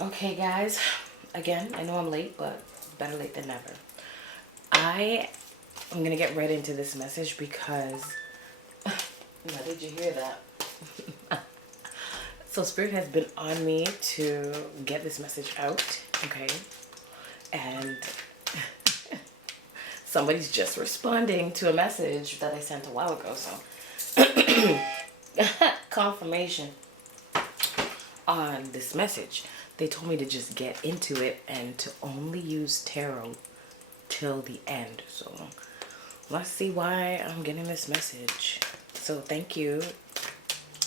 Okay, guys. Again, I know I'm late, but better late than never. I am gonna get right into this message because now did you hear that? So Spirit has been on me to get this message out, okay? And somebody's just responding to a message that I sent a while ago, so confirmation on this message. They told me to just get into it and to only use tarot till the end. So let's see why I'm getting this message. So thank you.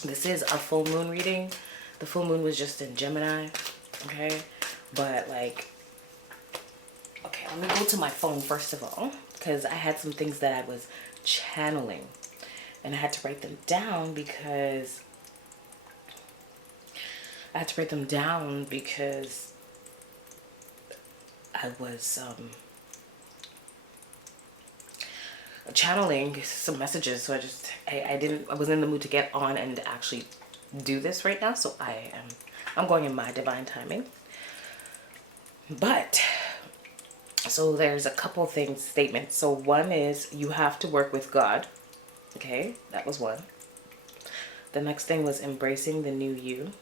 This is a full moon reading. The full moon was just in Gemini, okay? But like, okay, let me go to my phone first of all, because I had some things that I was channeling and I had to write them down because I was channeling some messages. So I wasn't in the mood to get on and actually do this right now. So I'm going in my divine timing. But so there's a couple things, statements. So one is you have to work with God. Okay, that was one. The next thing was embracing the new you.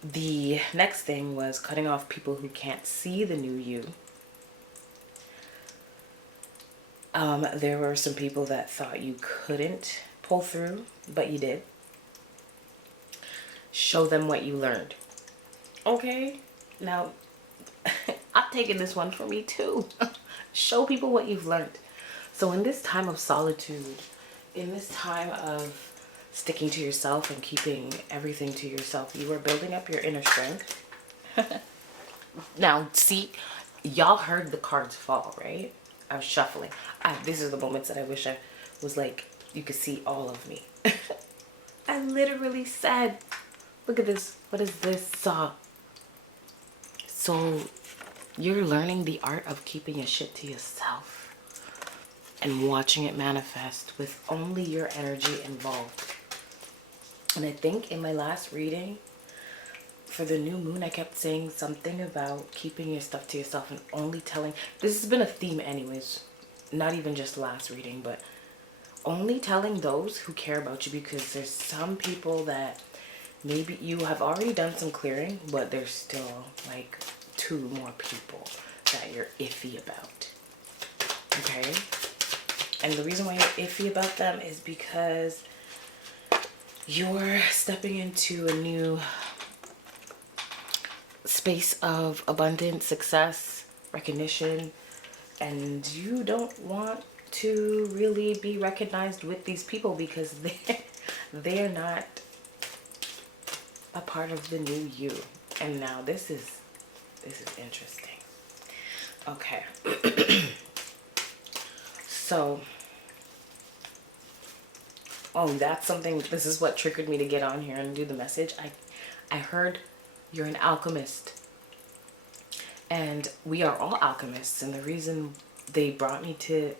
The next thing was cutting off people who can't see the new you. There were some people that thought you couldn't pull through, but you did. Show them what you learned. Okay, now I'm taking this one for me too. Show people what you've learned. So in this time of solitude, in this time of sticking to yourself and keeping everything to yourself, you are building up your inner strength. Now, see, y'all heard the cards fall, right? I was shuffling. These are the moments that I wish I was like, you could see all of me. I literally said, look at this. What is this? So you're learning the art of keeping your shit to yourself and watching it manifest with only your energy involved. And I think in my last reading for the new moon, I kept saying something about keeping your stuff to yourself and only telling. This has been a theme anyways, not even just last reading, but only telling those who care about you, because there's some people that maybe you have already done some clearing, but there's still like 2 more people that you're iffy about. Okay? And the reason why you're iffy about them is because you're stepping into a new space of abundance, success, recognition, and you don't want to really be recognized with these people because they're not a part of the new you. And now this is interesting. Okay. So, oh, that's something. This is what triggered me to get on here and do the message. I heard you're an alchemist. And we are all alchemists. And the reason they brought me to,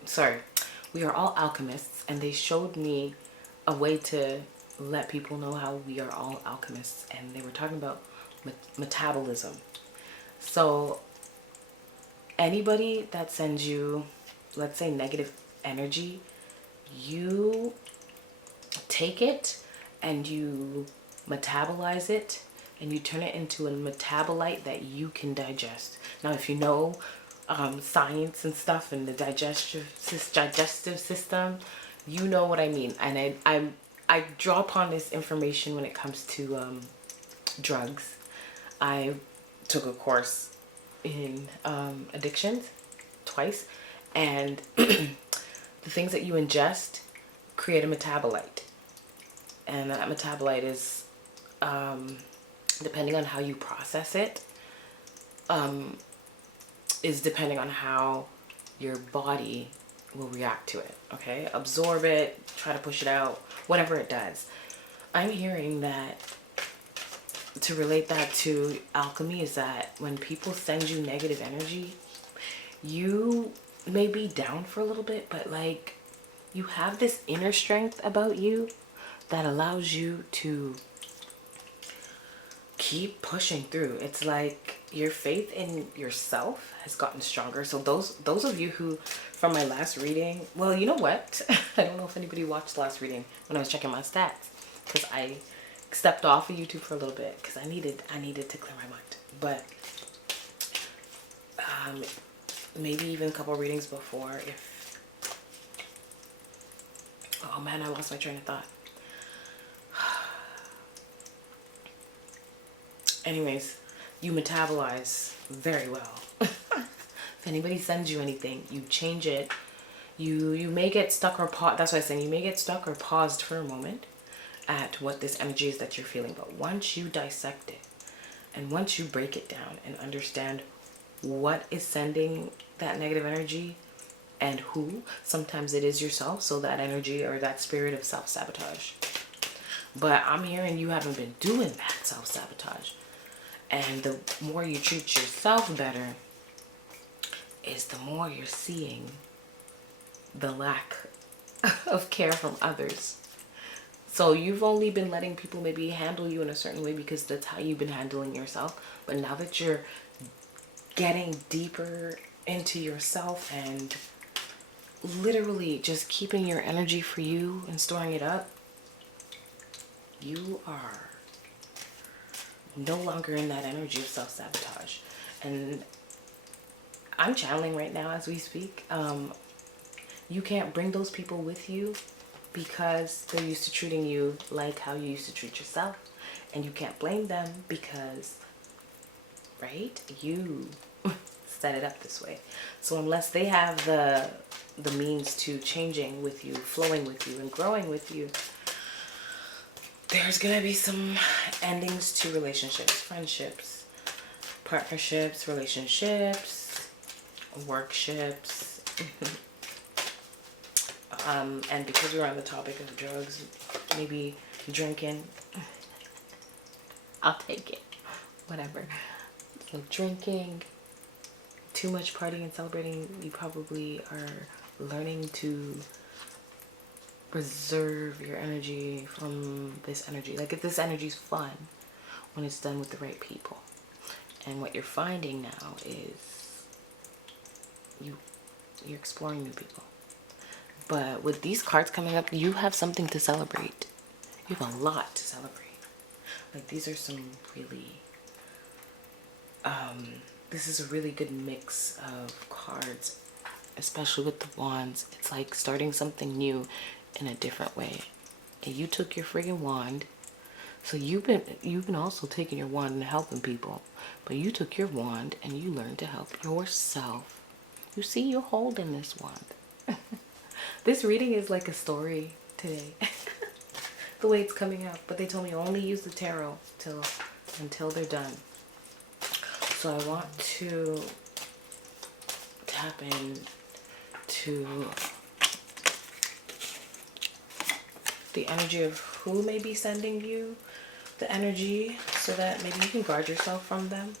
we are all alchemists. And they showed me a way to let people know how we are all alchemists. And they were talking about metabolism. So anybody that sends you, let's say, negative energy, you take it and you metabolize it and you turn it into a metabolite that you can digest. Now, if you know science and stuff and the digestive system, you know what I mean. And I draw upon this information when it comes to drugs. I took a course in addictions twice, and the things that you ingest create a metabolite, and that metabolite is depending on how you process it, is depending on how your body will react to it. Okay, absorb it, try to push it out, whatever it does. I'm hearing that to relate that to alchemy is that when people send you negative energy, you may be down for a little bit, but like you have this inner strength about you that allows you to keep pushing through. It's like your faith in yourself has gotten stronger. So those of you who, from my last reading, well, you know what? I don't know if anybody watched the last reading when I was checking my stats, because I stepped off of YouTube for a little bit because I needed to clear my mind. But maybe even a couple readings before, if, oh man, I lost my train of thought. Anyways, you metabolize very well. If anybody sends you anything, you change it. You may get stuck or paused. That's what I'm saying. You may get stuck or paused for a moment at what this energy is that you're feeling. But once you dissect it, and once you break it down and understand what is sending that negative energy and who, sometimes it is yourself. So that energy or that spirit of self-sabotage. But I'm hearing you haven't been doing that self-sabotage. And the more you treat yourself better, is the more you're seeing the lack of care from others. So you've only been letting people maybe handle you in a certain way because that's how you've been handling yourself. But now that you're getting deeper into yourself and literally just keeping your energy for you and storing it up, you are no longer in that energy of self-sabotage. And I'm channeling right now as we speak. You can't bring those people with you because they're used to treating you like how you used to treat yourself. And you can't blame them because, right, you set it up this way. So unless they have the means to changing with you, flowing with you, and growing with you, there's gonna be some endings to relationships, friendships, partnerships, relationships, workships. And because we're on the topic of drugs, maybe drinking. I'll take it. Whatever. So drinking, too much partying and celebrating, you probably are learning to preserve your energy from this energy. Like, if this energy is fun when it's done with the right people. And what you're finding now is you're exploring new people. But with these cards coming up, you have something to celebrate. You have a lot to celebrate. Like, these are some really this is a really good mix of cards, especially with the wands. It's like starting something new in a different way. And you took your friggin' wand. So you've been also taking your wand and helping people. But you took your wand and you learned to help yourself. You see, you're holding this wand. This reading is like a story today. The way it's coming out. But they told me only use the tarot until they're done. So I want to tap in to the energy of who may be sending you the energy so that maybe you can guard yourself from them.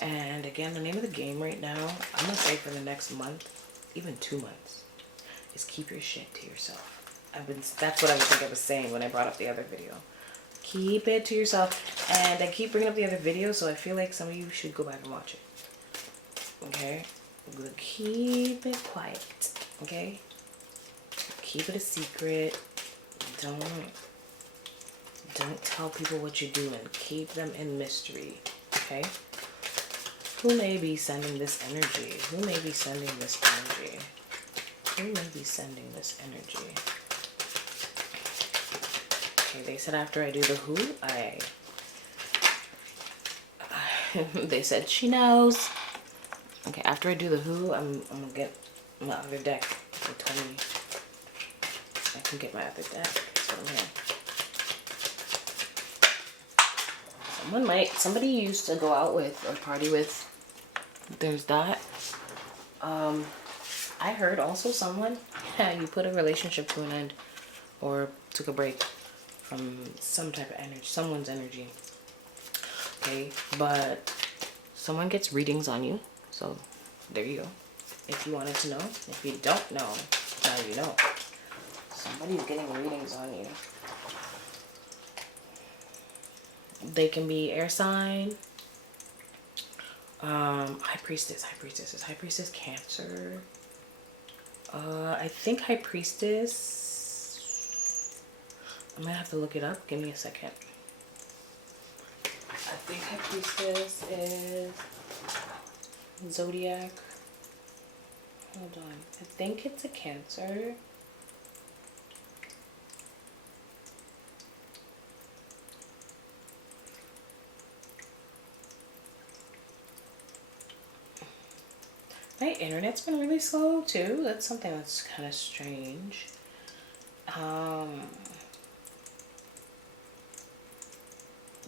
And again, the name of the game right now, I'm going to say for the next month, even 2 months, is keep your shit to yourself. That's what I think I was saying when I brought up the other video. Keep it to yourself. And I keep bringing up the other video, so I feel like some of you should go back and watch it. Okay? Keep it quiet. Okay? Keep it a secret. Don't tell people what you're doing. Keep them in mystery. Okay? Who may be sending this energy? Who may be sending this energy? Who may be sending this energy? Okay, they said after I do the who, they said she knows. Okay, after I do the who, I'm gonna get my other deck. They told me I can get my other deck. So somebody you used to go out with or party with. There's that. I heard also someone, you put a relationship to an end or took a break from some type of energy, someone's energy. Okay, but someone gets readings on you, so there you go. If you wanted to know, if you don't know, now you know. Somebody's getting readings on you. They can be air sign. High priestess. High priestess Cancer. I think High Priestess. I might have to look it up. Give me a second. I think High Priestess is Zodiac. Hold on. I think it's a Cancer. My internet's been really slow too. That's something that's kind of strange.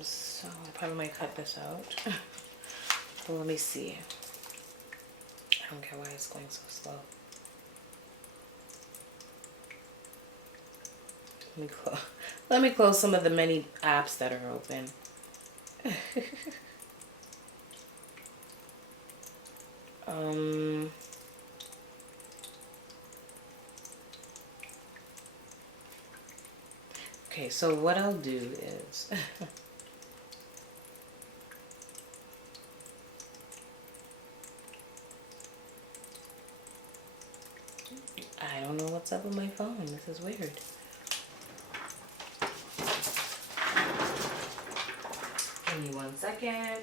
So I probably might cut this out. But let me see. I don't care why it's going so slow. Let me close some of the many apps that are open. Okay, so what I'll do is I don't know what's up with my phone. This is weird. Give me 1 second.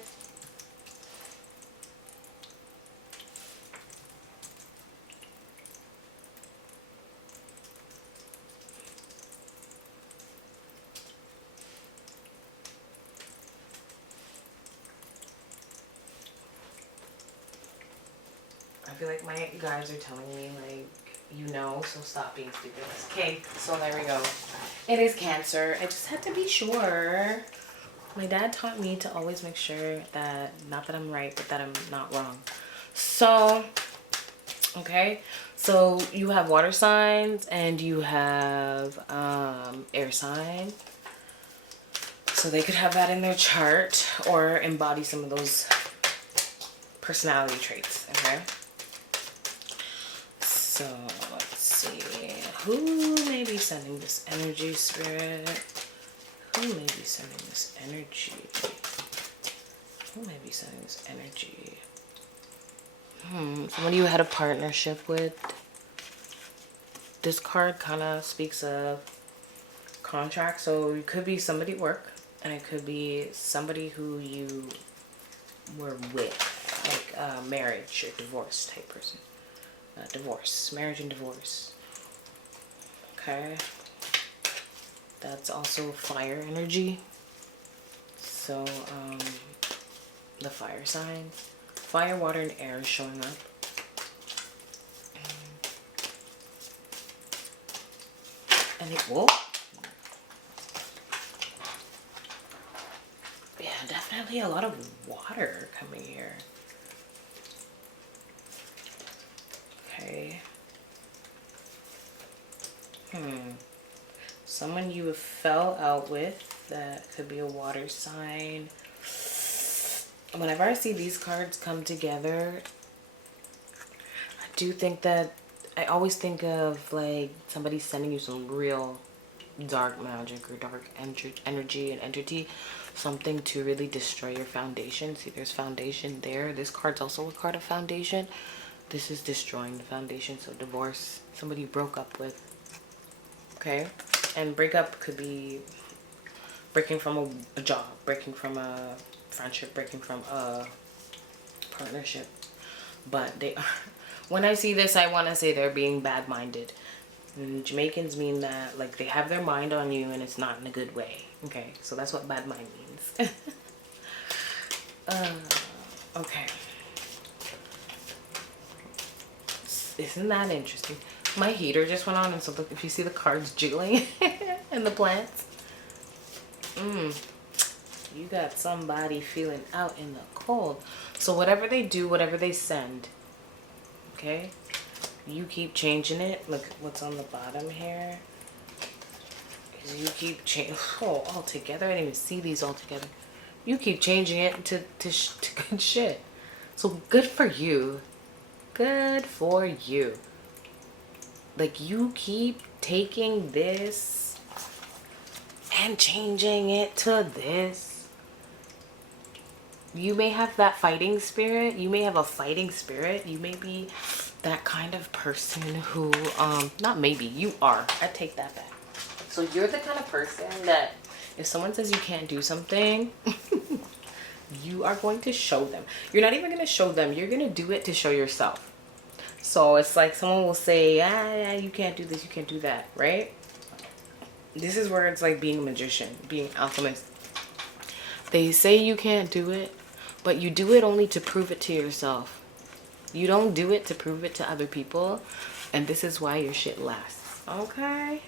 I feel like my guys are telling me, like, so stop being stupid. Okay, so there we go. It is Cancer. I just had to be sure. My dad taught me to always make sure that, not that I'm right, but that I'm not wrong. So, okay. So you have water signs and you have air sign. So they could have that in their chart or embody some of those personality traits, okay? So let's see. Who may be sending this energy, Spirit? Who may be sending this energy? Who may be sending this energy? Someone you had a partnership with. This card kind of speaks of contract. So it could be somebody at work. And it could be somebody who you were with. Like marriage or divorce type person. Divorce. Marriage and divorce. Okay. That's also fire energy. So, the fire sign. Fire, water, and air is showing up. And it will. Yeah, definitely a lot of water coming here. Okay. Someone you fell out with, that could be a water sign. Whenever I see these cards come together, I do think that, I always think of like somebody sending you some real dark magic or dark energy and entity, something to really destroy your foundation. See, there's foundation there. This card's also a card of foundation. This is destroying the foundation. So divorce, somebody you broke up with. Okay. And breakup could be breaking from a job, breaking from a friendship, breaking from a partnership. But they are, when I see this, I want to say they're being bad-minded. And Jamaicans mean that, like, they have their mind on you and it's not in a good way. Okay, so that's what bad mind means. Okay. Isn't that interesting? My heater just went on, and so look, if you see the cards jiggling and the plants, you got somebody feeling out in the cold. So whatever they do, whatever they send, okay, you keep changing it. Look what's on the bottom here. You keep changing. Oh, all together. I didn't even see these all together. You keep changing it to good shit. So good for you. Good for you. Like, you keep taking this and changing it to this. You may have that fighting spirit. You may have a fighting spirit. You may be that kind of person who, not maybe, you are. I take that back. So you're the kind of person that if someone says you can't do something, you are going to show them. You're not even going to show them. You're going to do it to show yourself. So it's like someone will say, you can't do this, you can't do that, right? This is where it's like being a magician, being alchemist. They say you can't do it, but you do it only to prove it to yourself. You don't do it to prove it to other people. And this is why your shit lasts. Okay?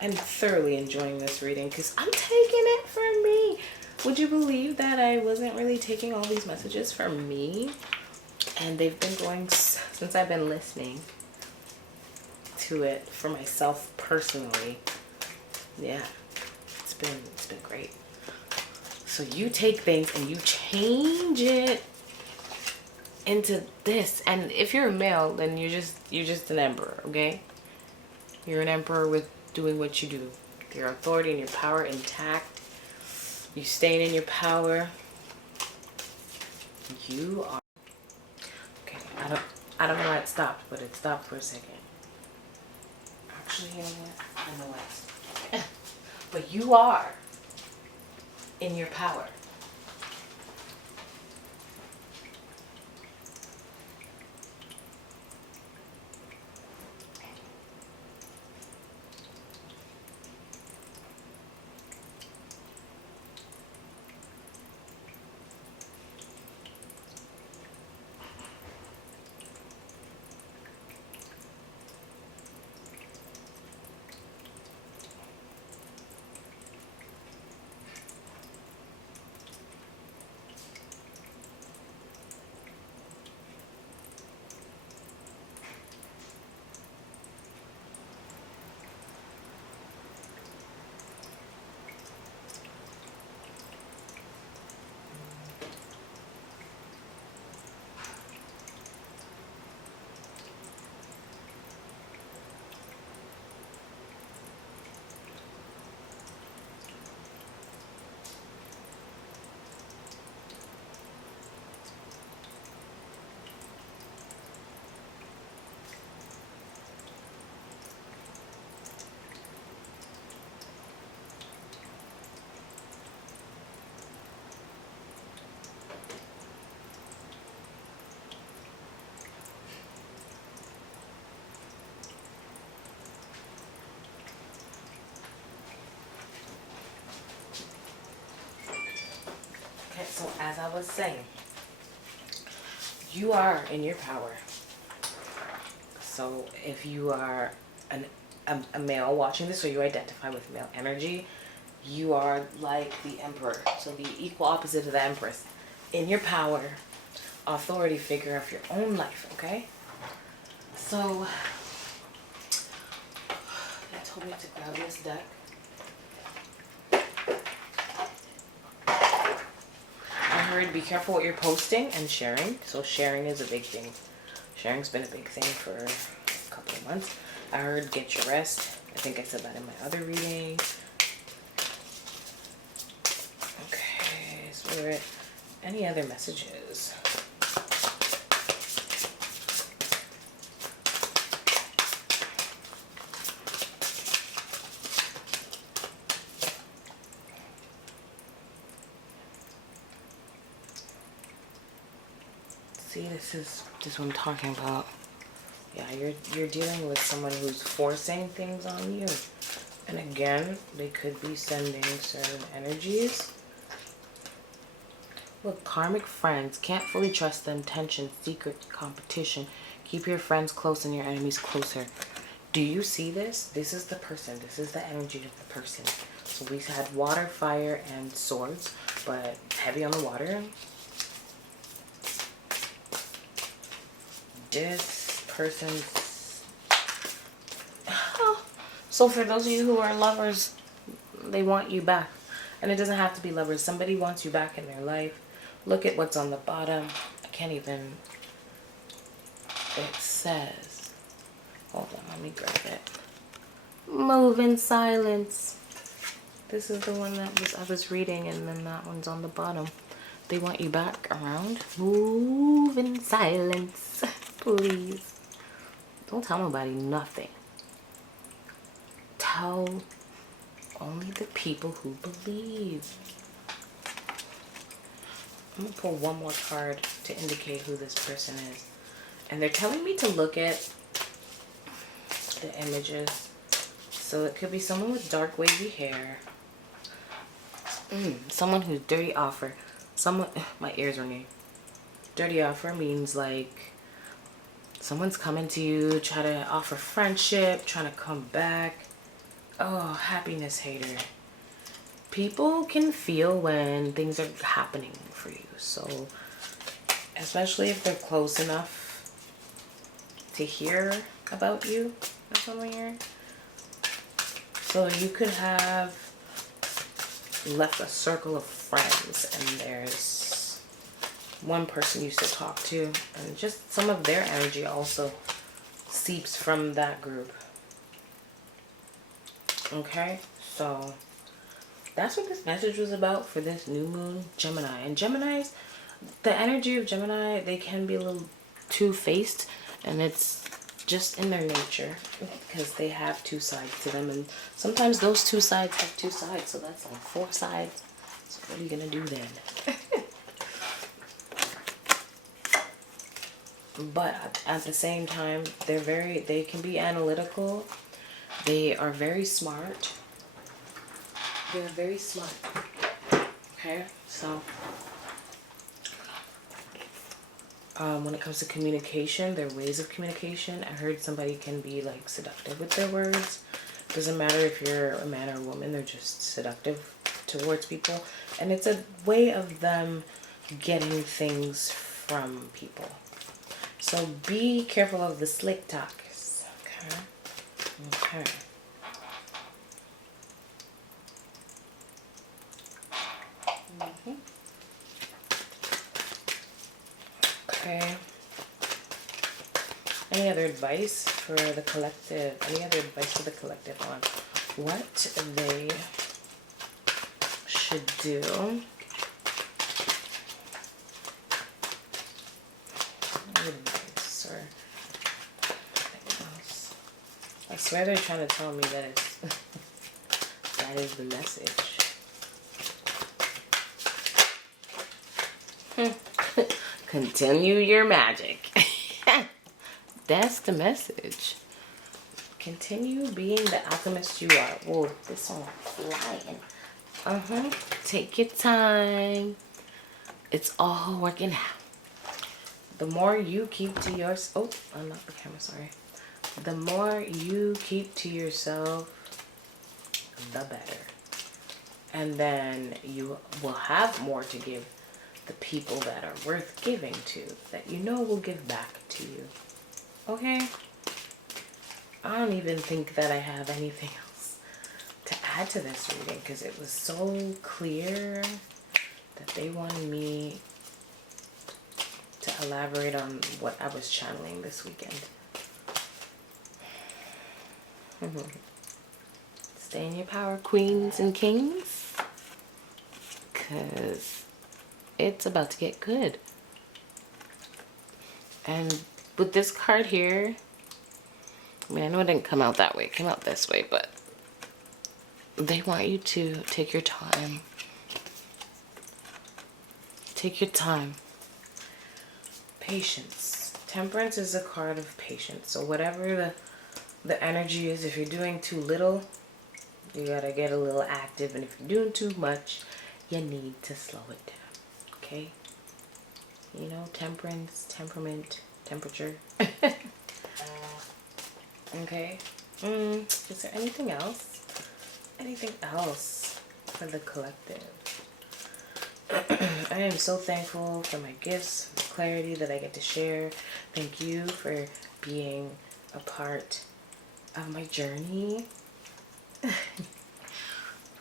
I'm thoroughly enjoying this reading because I'm taking it for me. Would you believe that I wasn't really taking all these messages for me? And they've been going since I've been listening to it for myself personally. Yeah, it's been great. So you take things and you change it into this. And if you're a male, then you're just an emperor, okay? You're an emperor with doing what you do. Your authority and your power intact. You staying in your power. You are. Okay, I don't know why it stopped, but it stopped for a second. Actually, you know what? I know why it stopped. But you are in your power. Okay, so as I was saying, you are in your power. So if you are a male watching this, or you identify with male energy, you are like the emperor. So the equal opposite of the empress. In your power, authority figure of your own life, okay? So they told me to grab this deck. I heard be careful what you're posting and sharing. So sharing is a big thing. Sharing's been a big thing for a couple of months. I heard get your rest. I think I said that in my other reading. Okay, Spirit. Any other messages? See, this is what I'm talking about. Yeah, you're dealing with someone who's forcing things on you. And again, they could be sending certain energies. Look, karmic friends. Can't fully trust them. Tension, secret, competition. Keep your friends close and your enemies closer. Do you see this? This is the person. This is the energy of the person. So we had water, fire, and swords, but heavy on the water. This person's... So for those of you who are lovers, they want you back. And it doesn't have to be lovers. Somebody wants you back in their life. Look at what's on the bottom. I can't even... It says... Hold on, let me grab it. Move in silence. This is the one that I was reading, and then that one's on the bottom. They want you back around. Move in silence, please. Don't tell nobody nothing. Tell only the people who believe. I'm gonna pull one more card to indicate who this person is. And they're telling me to look at the images. So it could be someone with dark wavy hair. Someone who's dirty offer. Someone, my ears ringing. Dirty offer means like someone's coming to you, try to offer friendship, trying to come back. Oh, happiness hater. People can feel when things are happening for you. So, especially if they're close enough to hear about you. That's what I'm hearing. So you could have left a circle of friends and there's one person you still talk to, and just some of their energy also seeps from that group. Okay, so that's what this message was about for this new moon, Gemini. And Geminis, the energy of Gemini, they can be a little two-faced, and it's just in their nature because they have two sides to them, and sometimes those two sides have two sides, so that's like four sides. So what are you gonna do then? But at the same time, they can be analytical. They are very smart. They're very smart. Okay, so when it comes to communication, their ways of communication, I heard somebody can be like seductive with their words. Doesn't matter if you're a man or a woman, they're just seductive towards people. And it's a way of them getting things from people. So be careful of the slick talkers. Okay. Okay. Okay. Any other advice for the collective? Any other advice for the collective on what they should do? Advice or anything else? I swear they're trying to tell me that it's that is the message. Continue your magic. That's the message. Continue being the alchemist you are. Whoa, this song flying. Take your time. It's all working out. The more you keep to yourself. Oh, unlock the camera, sorry. The more you keep to yourself, the better. And then you will have more to give the people that are worth giving to, that you know will give back to you. Okay? I don't even think that I have anything else to add to this reading because it was so clear that they wanted me to elaborate on what I was channeling this weekend. Stay in your power, queens and kings, because it's about to get good. And with this card here, I mean, I know it didn't come out that way. It came out this way, but they want you to take your time. Take your time. Patience. Temperance is a card of patience. So whatever the energy is, if you're doing too little, you gotta get a little active. And if you're doing too much, you need to slow it down. Okay? You know, temperance, temperament, temperature. Okay. Is there anything else? Anything else for the collective? I am so thankful for my gifts, the clarity that I get to share. Thank you for being a part of my journey.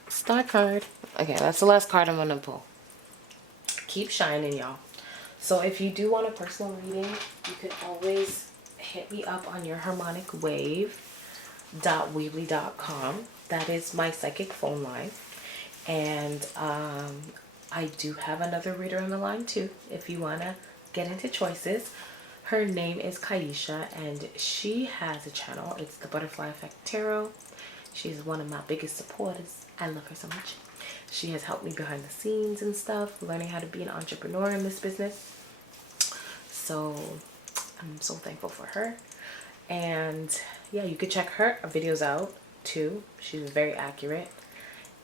Star card. Okay, that's the last card I'm going to pull. Keep shining, y'all. So if you do want a personal reading, you can always hit me up on your harmonicwave.weebly.com. That is my psychic phone line. And I do have another reader on the line too, if you want to get into choices. Her name is Kaisha, and she has a channel. It's the Butterfly Effect Tarot. She's one of my biggest supporters. I love her so much. She has helped me behind the scenes and stuff, learning how to be an entrepreneur in this business. So I'm so thankful for her. And yeah, you could check her videos out too. She's very accurate.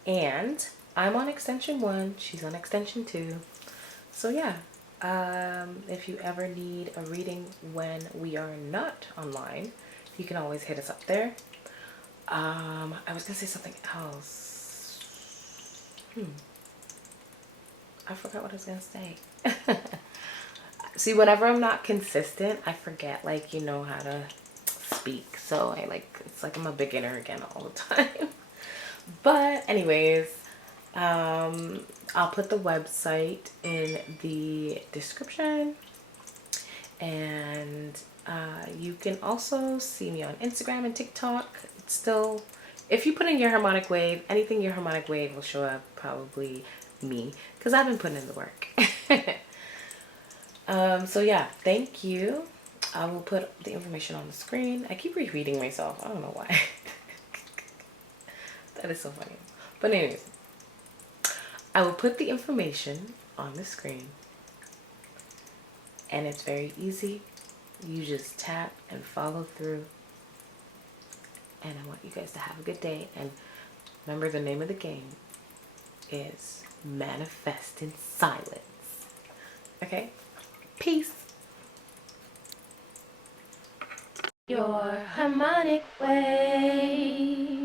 And I'm on extension 1, she's on extension 2. So yeah, if you ever need a reading when we are not online, you can always hit us up there. I was gonna say something else. I forgot what I was gonna say. See, whenever I'm not consistent, I forget, like, you know, how to speak. So it's like I'm a beginner again all the time. But anyways, I'll put the website in the description, and you can also see me on Instagram and TikTok. It's still, if you put in your harmonic wave, anything your harmonic wave will show up, probably me, because I've been putting in the work. So yeah, thank you. I will put the information on the screen. I keep repeating myself. I don't know why. That is so funny. But anyways, I will put the information on the screen, and it's very easy. You just tap and follow through. And I want you guys to have a good day. And remember, the name of the game is Manifest in Silence. Okay? Peace. Your harmonic wave.